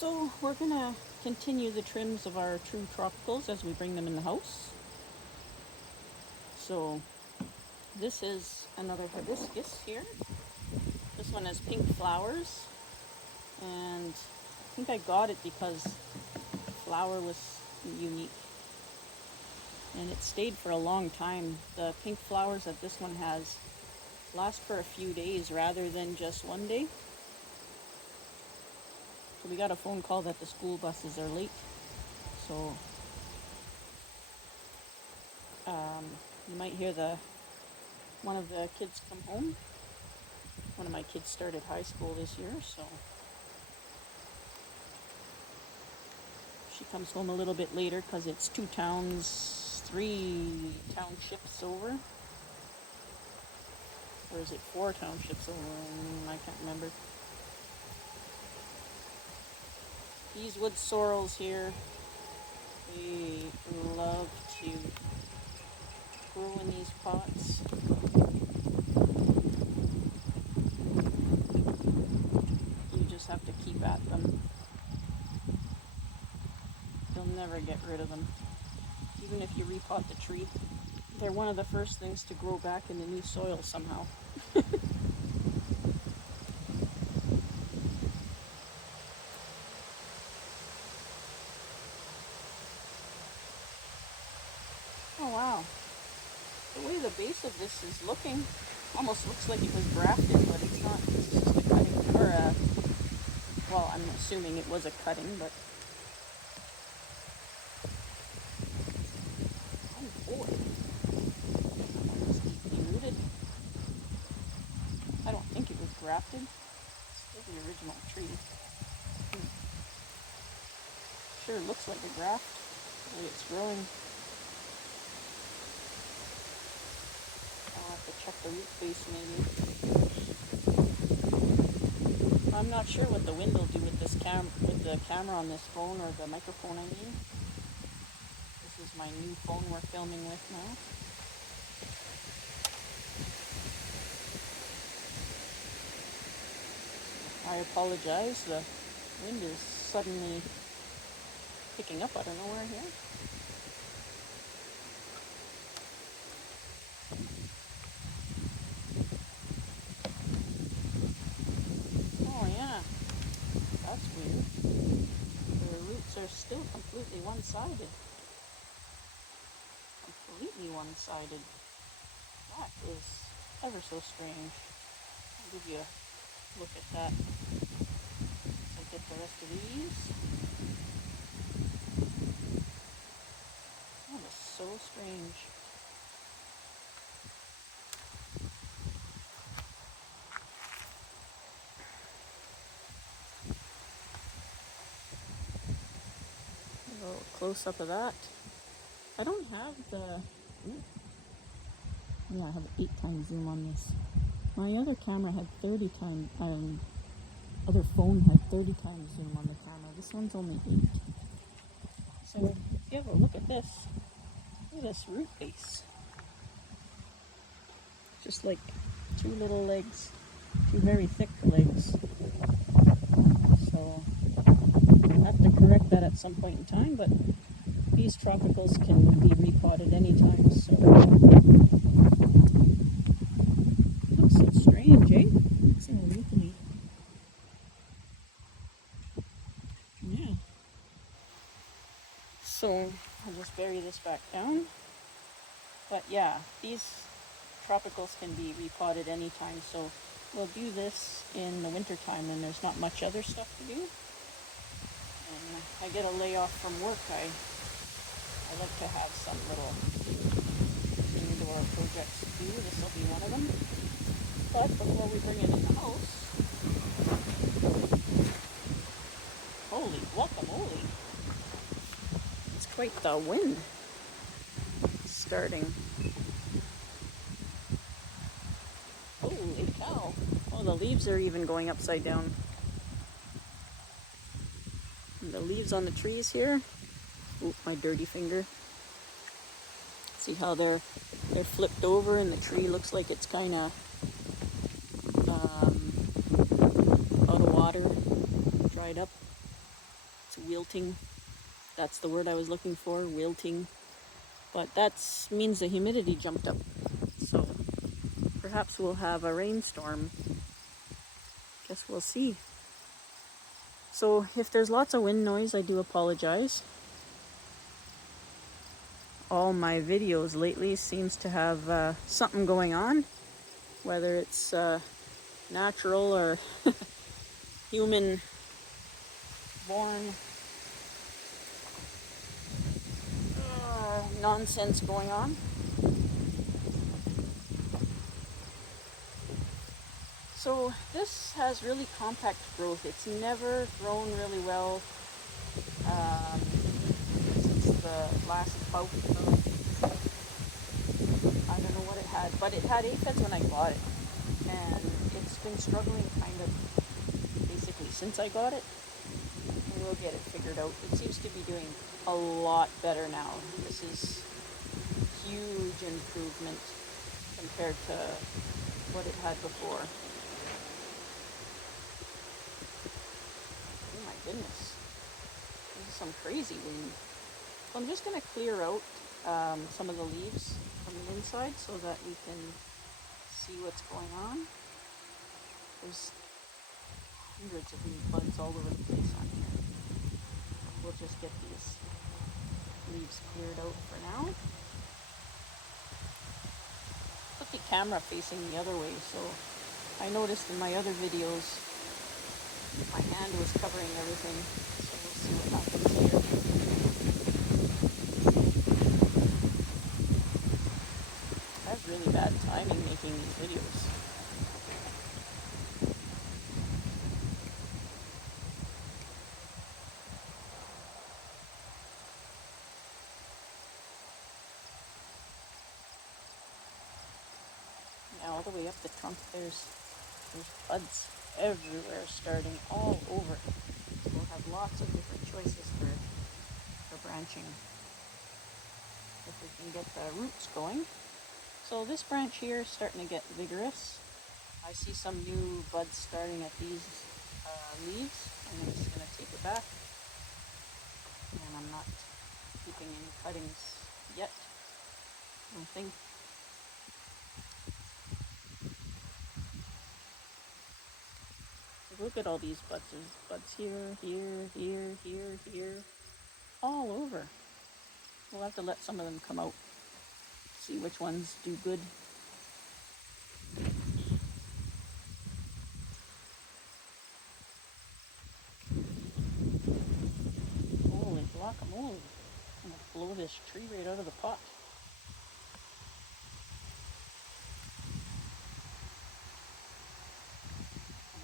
So we're gonna continue the trims of our true tropicals as we bring them in the house. So this is another hibiscus here. This one has pink flowers, and I think I got it because the flower was unique. And it stayed for a long time. The pink flowers that this one has last for a few days rather than just one day. So we got a phone call that the school buses are late. So you might hear one of the kids come home. One of my kids started high school this year, so she comes home a little bit later because it's 3 townships over. Or is it 4 townships over? I can't remember. These wood sorrels here, they love to grow in these pots. You just have to keep at them. You'll never get rid of them. Even if you repot the tree, they're one of the first things to grow back in the new soil somehow. Oh wow. The way the base of this is looking almost looks like it was grafted, but it's not. It's just a cutting, well, I'm assuming it was a cutting, but oh boy, that one was deeply rooted. I don't think it was grafted. It's still the original tree. Sure looks like a graft the way it's growing. I'll have to check the root base maybe. I'm not sure what the wind will do with this with the camera on this phone, or the microphone I mean. This is my new phone we're filming with now. I apologize, the wind is suddenly picking up out of nowhere here. Oh yeah, that's weird. The roots are still completely one-sided. Completely one-sided. That is ever so strange. I'll give you a look at that. I'll get the rest of these. That is so strange. A little close up of that. I don't have the. Yeah, I have 8 times zoom on this. My other camera had 30 times. Other phone had 30 times zoom on the camera. This one's only 8. So if you have a look at this, look at this root base. Just like 2 little legs, 2 very thick legs. So I'll have to correct that at some point in time, but these tropicals can be repotted anytime, so looks so strange, eh? It's in a weekly. Yeah. So I'll just bury this back down. But yeah, these tropicals can be repotted anytime, so we'll do this in the winter time when there's not much other stuff to do. And I get a layoff from work. I like to have some little indoor projects to do. This will be one of them. But before we bring it in the house, holy guacamole! It's quite the wind starting. Holy cow! Oh, the leaves are even going upside down. And the leaves on the trees here. Oop, my dirty finger. See how they're flipped over, and the tree looks like it's kind of out of water, dried up. It's wilting. That's the word I was looking for, wilting. But that means the humidity jumped up. So perhaps we'll have a rainstorm. Guess we'll see. So if there's lots of wind noise, I do apologize. All my videos lately seems to have something going on, whether it's natural or human born nonsense going on. So this has really compact growth. It's never grown really well since the last bout of, I don't know what it had, but it had aphids when I got it. And it's been struggling kind of basically since I got it. And we'll get it figured out. It seems to be doing a lot better now. This is huge improvement compared to what it had before. Oh my goodness. This is some crazy wind. So I'm just going to clear out some of the leaves from the inside so that we can see what's going on. There's hundreds of new buds all over the place on here. We'll just get these leaves cleared out for now. Put the camera facing the other way, so I noticed in my other videos my hand was covering everything, so we'll see what happens here. I have really bad timing making these videos. Now all the way up the trunk there's buds everywhere starting all over. So we'll have lots of different choices for branching if we can get the roots going. So this branch here is starting to get vigorous. I see some new buds starting at these leaves. I'm just going to take it back. And I'm not keeping any cuttings yet, I don't think. Look at all these buds. There's buds here, here, all over. We'll have to let some of them come out, see which ones do good. Holy guacamole. I'm gonna blow this tree right out of the pot.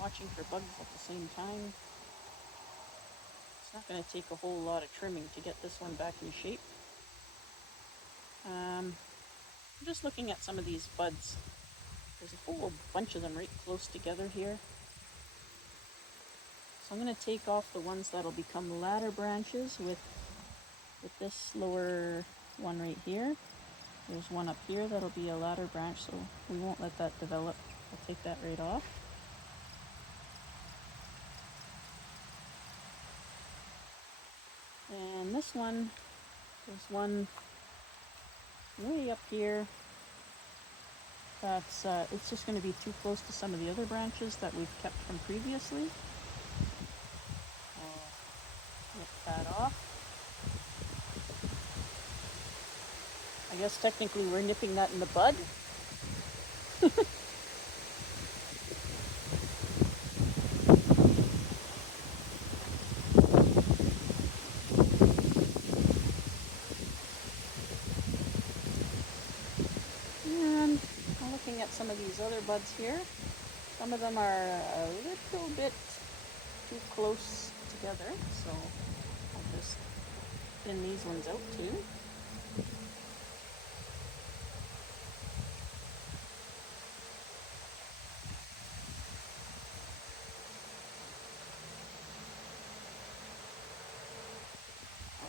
Watching for bugs at the same time. It's not going to take a whole lot of trimming to get this one back in shape. I'm just looking at some of these buds. There's a whole bunch of them right close together here. So I'm going to take off the ones that'll become ladder branches with this lower one right here. There's one up here that'll be a ladder branch, so we won't let that develop. I'll take that right off. And this one, there's one way up here that's, it's just going to be too close to some of the other branches that we've kept from previously. I'll nip that off. I guess technically we're nipping that in the bud. At some of these other buds here. Some of them are a little bit too close together, so I'll just thin these ones out too.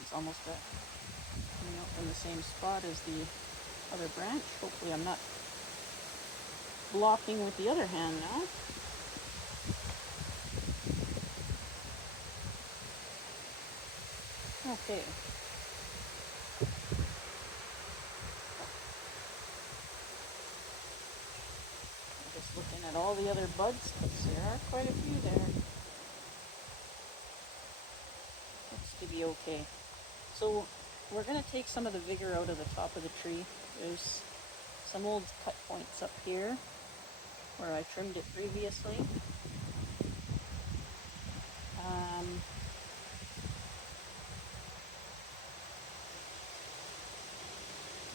It's almost coming out in the same spot as the other branch. Hopefully I'm not blocking with the other hand now. Okay. I'm just looking at all the other buds because there are quite a few there. Looks to be okay. So we're going to take some of the vigor out of the top of the tree. There's some old cut points up here where I trimmed it previously.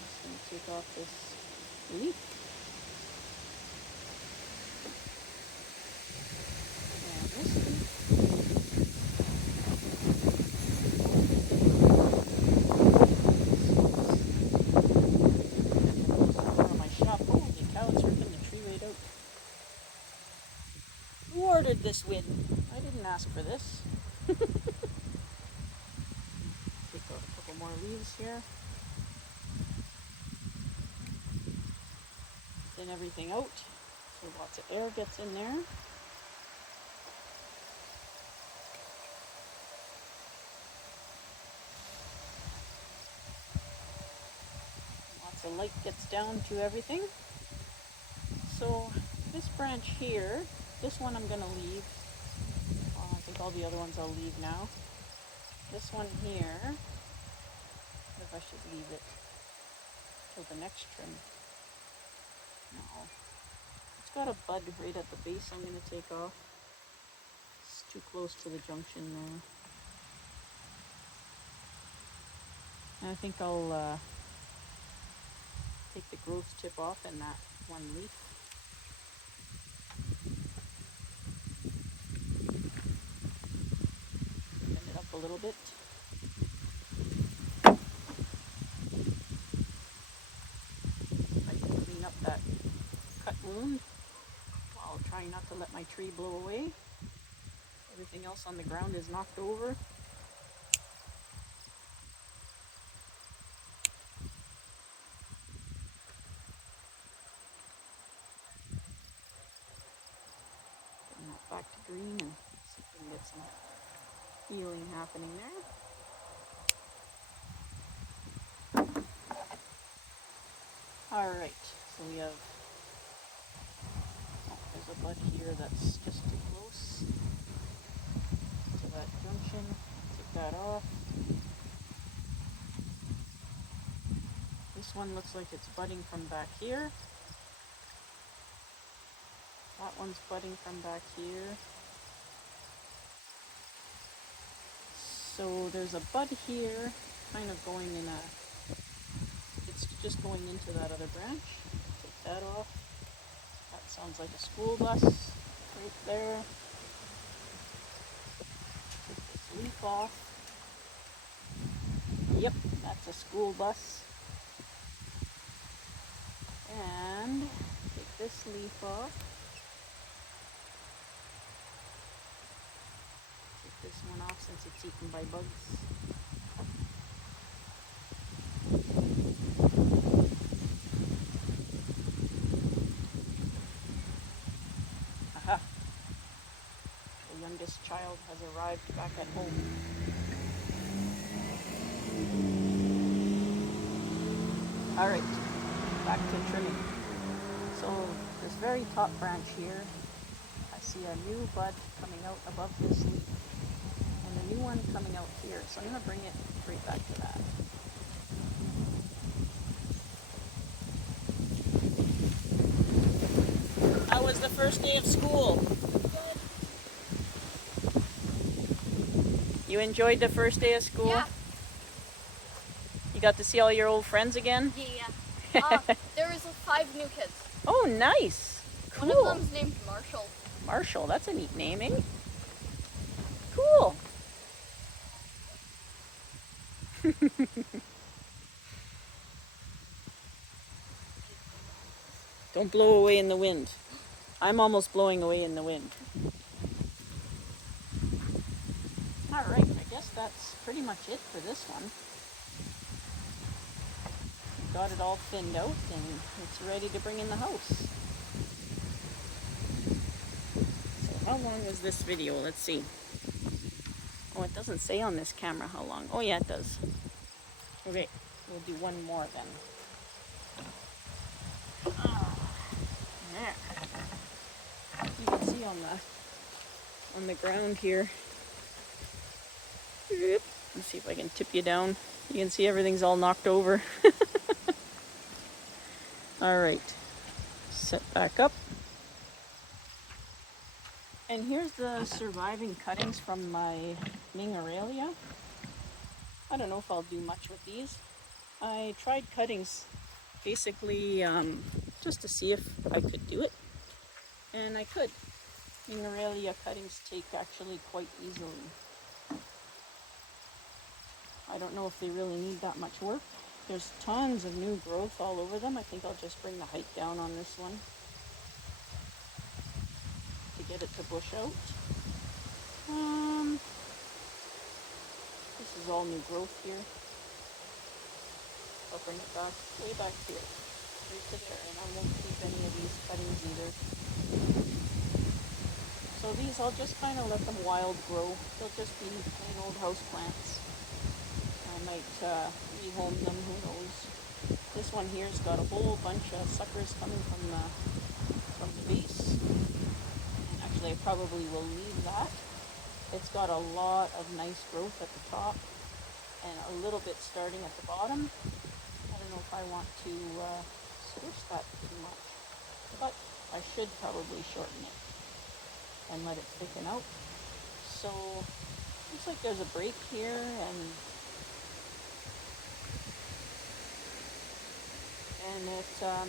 Just going to take off this leaf. And this leaf. From my shop. Holy cow, it's ripping the tree right out. Who ordered this wind? I didn't ask for this. Take out a couple more leaves here. Thin everything out so lots of air gets in there. Lots of light gets down to everything. So this branch here, this one I'm going to leave. I think all the other ones I'll leave now. This one here, I wonder if I should leave it till the next trim. No. It's got a bud right at the base I'm going to take off. It's too close to the junction there. And I think I'll take the growth tip off in that one leaf. Bend it up a little bit. I can clean up that cut wound while trying not to let my tree blow away. Everything else on the ground is knocked over. Getting that back to green and see if we can get some healing happening there. Alright, so we have, there's a bud here that's just too close to that junction. Take that off. This one looks like it's budding from back here. That one's budding from back here. So there's a bud here, kind of going in a, it's just going into that other branch. Take that off. That sounds like a school bus right there. Take this leaf off. Yep, that's a school bus. And take this leaf off. Take this one off since it's eaten by bugs. Aha! The youngest child has arrived back at home. Alright, back to trimming. So this very top branch here, I see a new bud coming out above this leaf and a new one coming out here. So I'm going to bring it right back to that. How was the first day of school? Good. You enjoyed the first day of school? Yeah. You got to see all your old friends again? Yeah. There was 5 new kids. Oh, nice. Cool. One of them's named Marshall. Marshall, that's a neat name, eh? Cool. Don't blow away in the wind. I'm almost blowing away in the wind. Alright, I guess that's pretty much it for this one. Got it all thinned out and it's ready to bring in the house. So how long was this video? Let's see. Oh, it doesn't say on this camera how long. Oh yeah, it does. Okay, we'll do one more then. There. You can see on the ground here. Let's see if I can tip you down. You can see everything's all knocked over. All right, set back up. And here's the surviving cuttings from my Ming. I don't know if I'll do much with these. I tried cuttings basically just to see if I could do it. And I could. Ming cuttings take actually quite easily. I don't know if they really need that much work. There's tons of new growth all over them. I think I'll just bring the height down on this one to get it to bush out. This is all new growth here. I'll bring it back, way back here, right to there, and I won't keep any of these cuttings either. So these, I'll just kind of let them wild grow. They'll just be plain old house plants. I might rehome them, who knows. This one here's got a whole bunch of suckers coming from the base. And actually I probably will leave that. It's got a lot of nice growth at the top and a little bit starting at the bottom. I don't know if I want to squish that too much, but I should probably shorten it and let it thicken out. So looks like there's a break here, and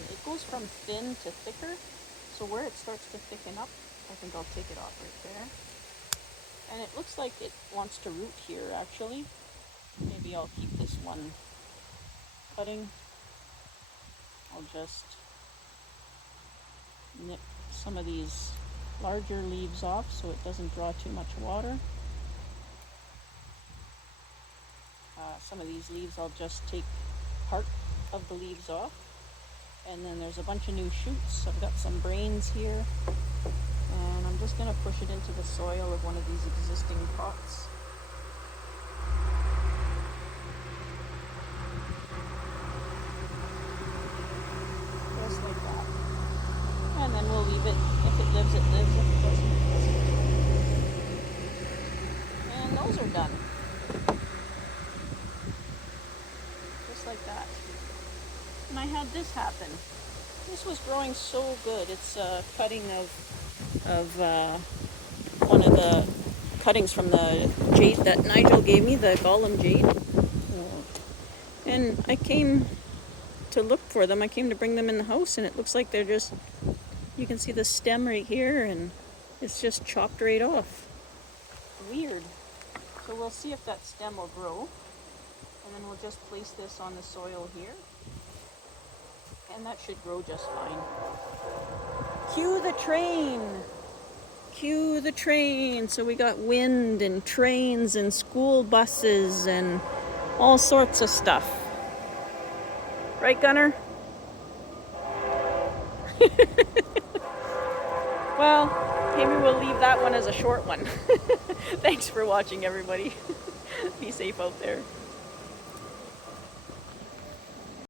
it goes from thin to thicker. So where it starts to thicken up, I think I'll take it off right there. And it looks like it wants to root here actually. Maybe I'll keep this one cutting. I'll just nip some of these larger leaves off so it doesn't draw too much water. Some of these leaves I'll just take part of the leaves off. And then there's a bunch of new shoots. I've got some brains here. And I'm just going to push it into the soil of one of these existing pots. Just like that. And then we'll leave it. If it lives, it lives. If it doesn't, it doesn't. And those are done. Just like that. And I had this happen. This was growing so good. It's a cutting of one of the cuttings from the jade that Nigel gave me, the Gollum jade. And I came to look for them. I came to bring them in the house, and it looks like they're just, you can see the stem right here, and it's just chopped right off. Weird. So we'll see if that stem will grow. And then we'll just place this on the soil here. And that should grow just fine. Cue the train! Cue the train! So we got wind and trains and school buses and all sorts of stuff. Right, Gunner? Well, maybe we'll leave that one as a short one. Thanks for watching, everybody. Be safe out there.